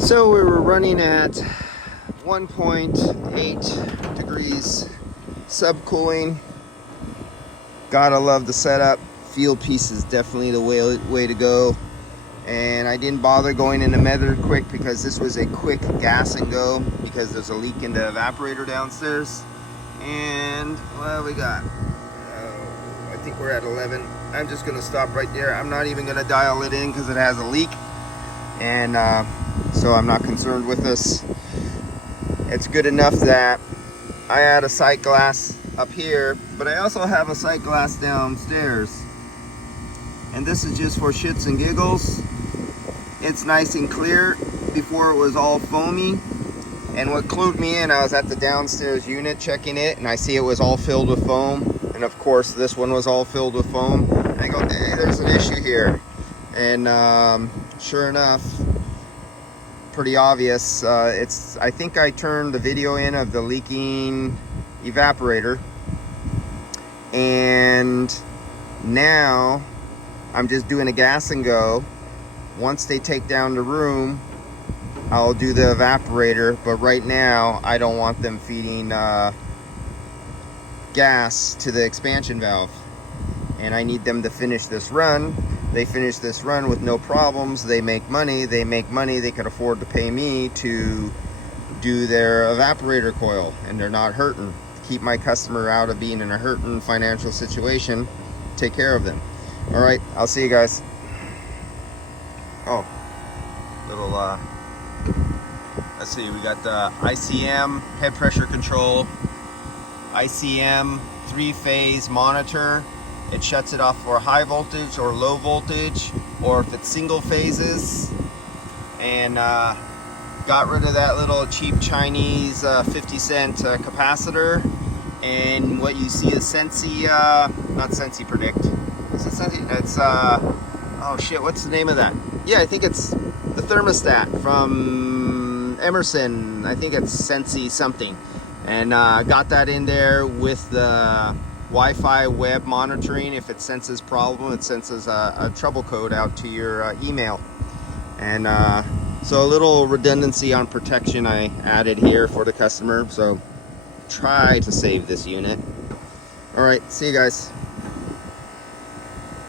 So we were running at 1.8 degrees subcooling. Gotta love the setup. Field piece is definitely the way to go. And I didn't bother going into method quick because this was a quick gas and go because there's a leak in the evaporator downstairs. And well, we got, I think we're at 11. I'm just gonna stop right there. I'm not even gonna dial it in because it has a leak. And so I'm not concerned with this. It's good enough that I add a sight glass up here, but I also have a sight glass downstairs. And this is just for shits and giggles. It's nice and clear. Before it was all foamy. And what clued me in, I was at the downstairs unit checking it, and I see it was all filled with foam. And of course, this one was all filled with foam. And I go, hey, there's an issue here. And sure enough, pretty obvious. I think I turned the video in of the leaking evaporator. And now I'm just doing a gas and go. Once they take down the room, I'll do the evaporator, but right now I don't want them feeding gas to the expansion valve, and I need them to finish this run. They finish this run with no problems. They make money. They can afford to pay me to do their evaporator coil, and they're not hurting. Keep my customer out of being in a hurting financial situation. Take care of them. All right, I'll see you guys. Oh, little let's see, we got the ICM head pressure control, ICM 3-phase monitor. It shuts it off for high voltage or low voltage, or if it's single phases. And got rid of that little cheap Chinese 50-cent capacitor. And what you see is Sensi, not Sensi Predict. Is it Sensi? It's oh shit, what's the name of that? Yeah, I think it's the thermostat from Emerson. I think it's Sensi something. And got that in there with the Wi-Fi web monitoring. If it senses problem, it senses a trouble code out to your email. And so a little redundancy on protection I added here for the customer. So try to save this unit. All right, see you guys.